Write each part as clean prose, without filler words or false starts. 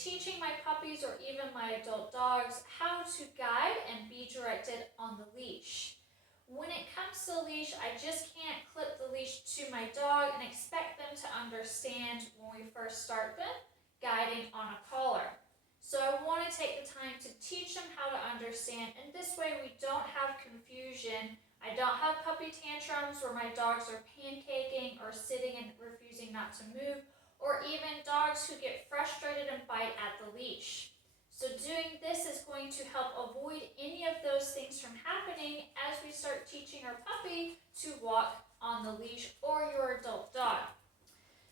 teaching my puppies or even my adult dogs how to guide and be directed on the leash. When it comes to the leash, I just can't clip the leash to my dog and expect them to understand when we first start them guiding on a collar. So I want to take the time to teach them how to understand, and this way we don't have confusion. I don't have puppy tantrums where my dogs are pancaking or sitting and refusing not to move, or even dogs who get frustrated and bite at the leash. So doing this is going to help avoid any of those things from happening as we start teaching our puppy to walk on the leash or your adult dog.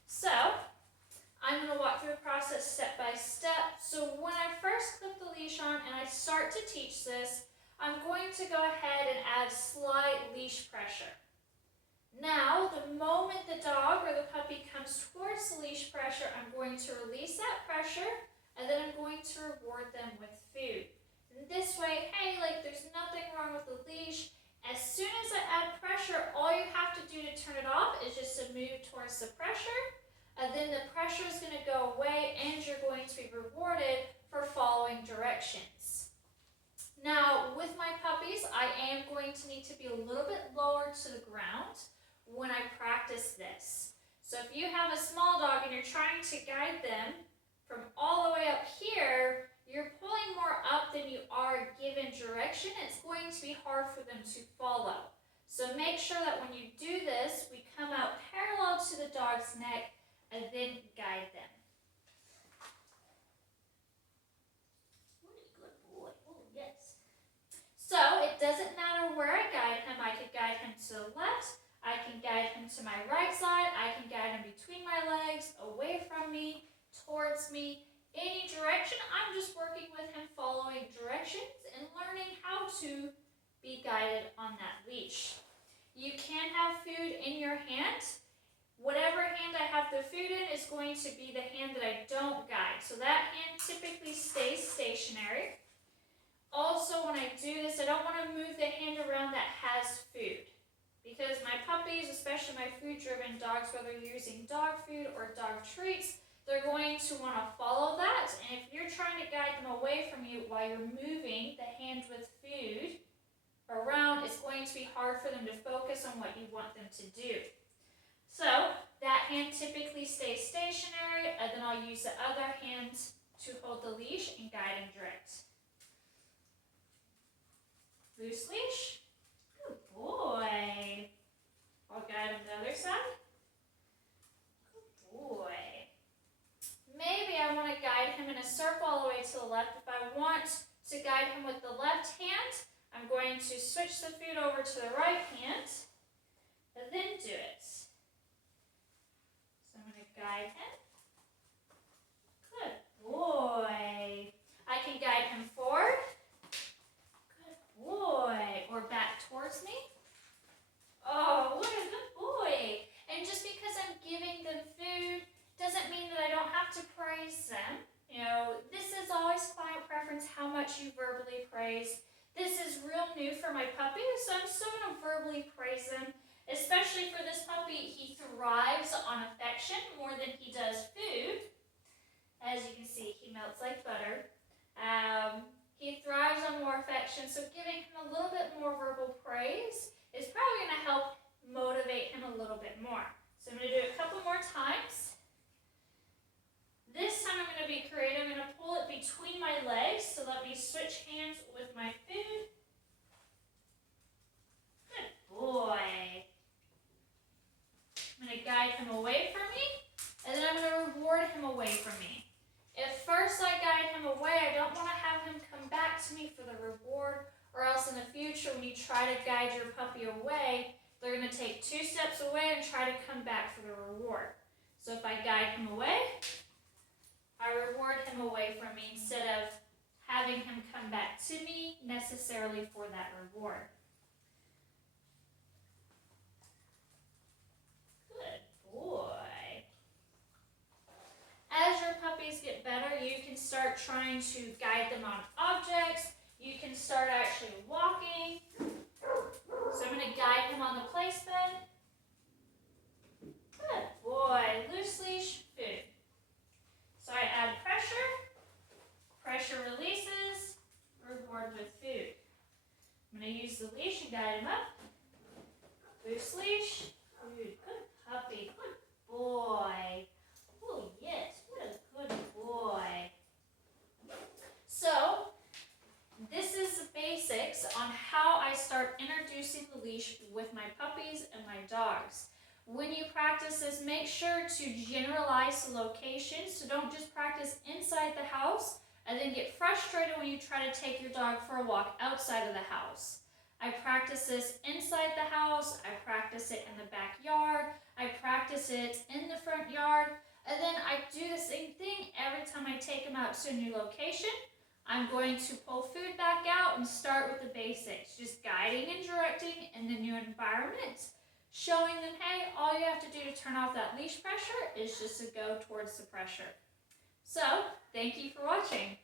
So I'm going to walk through the process step by step. So when I first clip the leash on and I start to teach this, I'm going to go ahead and add slight leash pressure. Now, the moment the dog or the puppy comes towards the leash pressure, I'm going to release that pressure, and then I'm going to reward them with food. And this way, hey, like there's nothing wrong with the leash. As soon as I add pressure, all you have to do to turn it off is just to move towards the pressure, and then the pressure is going to go away and you're going to be rewarded for following directions. Now, with my puppies, I am going to need to be a little bit lower to the ground when I practice this. So if you have a small dog and you're trying to guide them from all the way up here, you're pulling more up than you are given direction. It's going to be hard for them to follow. So make sure that when you do this, we come out parallel to the dog's neck and then guide them. Good boy. Oh, yes. So it doesn't matter where I guide him. I could guide him to the left. I can guide him to my right side. I can guide him between my legs, away from me, towards me, any direction. I'm just working with him, following directions and learning how to be guided on that leash. You can have food in your hand. Whatever hand I have the food in is going to be the hand that I don't guide. So that hand typically stays stationary. Also, when I do this, I don't want to move the hand around that has food, because my puppies, especially my food-driven dogs, whether you're using dog food or dog treats, they're going to want to follow that. And if you're trying to guide them away from you while you're moving the hand with food around, it's going to be hard for them to focus on what you want them to do. So that hand typically stays stationary, and then I'll use the other hand to hold the leash and guide and direct. Loose leash. Good boy. I'll guide him the other side. Good boy. Maybe I want to guide him in a circle all the way to the left. If I want to guide him with the left hand, I'm going to switch the food over to the right hand and then do it. So I'm going to guide him. Good boy. I can guide him forward. Good boy. Or back towards me. Oh, what a good boy. And just because I'm giving them food doesn't mean that I don't have to praise them. You know, this is always client preference, how much you verbally praise. This is real new for my puppy, so I'm still going to verbally praise him. Especially for this puppy, he thrives on affection more than he does food. As you can see, he melts like butter. He thrives on more affection, so giving him a little bit more verbal praise is probably going to help motivate him a little bit more. So I'm going to do it a couple more times. This time I'm going to be creative. I'm going to pull it between my legs, so let me switch hands with my food. Good boy. I'm going to guide him away from me, and then I'm going to reward him away from me. If first I guide him away, I don't want to have him come back to me for the reward, or else in the future when you try to guide your puppy away, they're going to take 2 steps away and try to come back for the reward. So if I guide him away, I reward him away from me instead of having him come back to me necessarily for that reward. Good boy. As your puppies get better, you can start trying to guide them on objects. You can start actually walking. So I'm going to guide him on the placement. Good boy. Loose leash, food. So I add pressure, Loose leash. Good puppy. Good boy. Oh, yes. What a good boy. So, this is the basics on how I start introducing the leash with my puppies and my dogs. When you practice this, make sure to generalize the location, so don't just practice inside the house and then get frustrated when you try to take your dog for a walk outside of the house. I practice this inside the house, I practice it in the backyard, I practice it in the front yard, and then I do the same thing every time I take them out to a new location. I'm going to pull food back out and start with the basics, just guiding and directing in the new environment, showing them, hey, all you have to do to turn off that leash pressure is just to go towards the pressure. So, thank you for watching.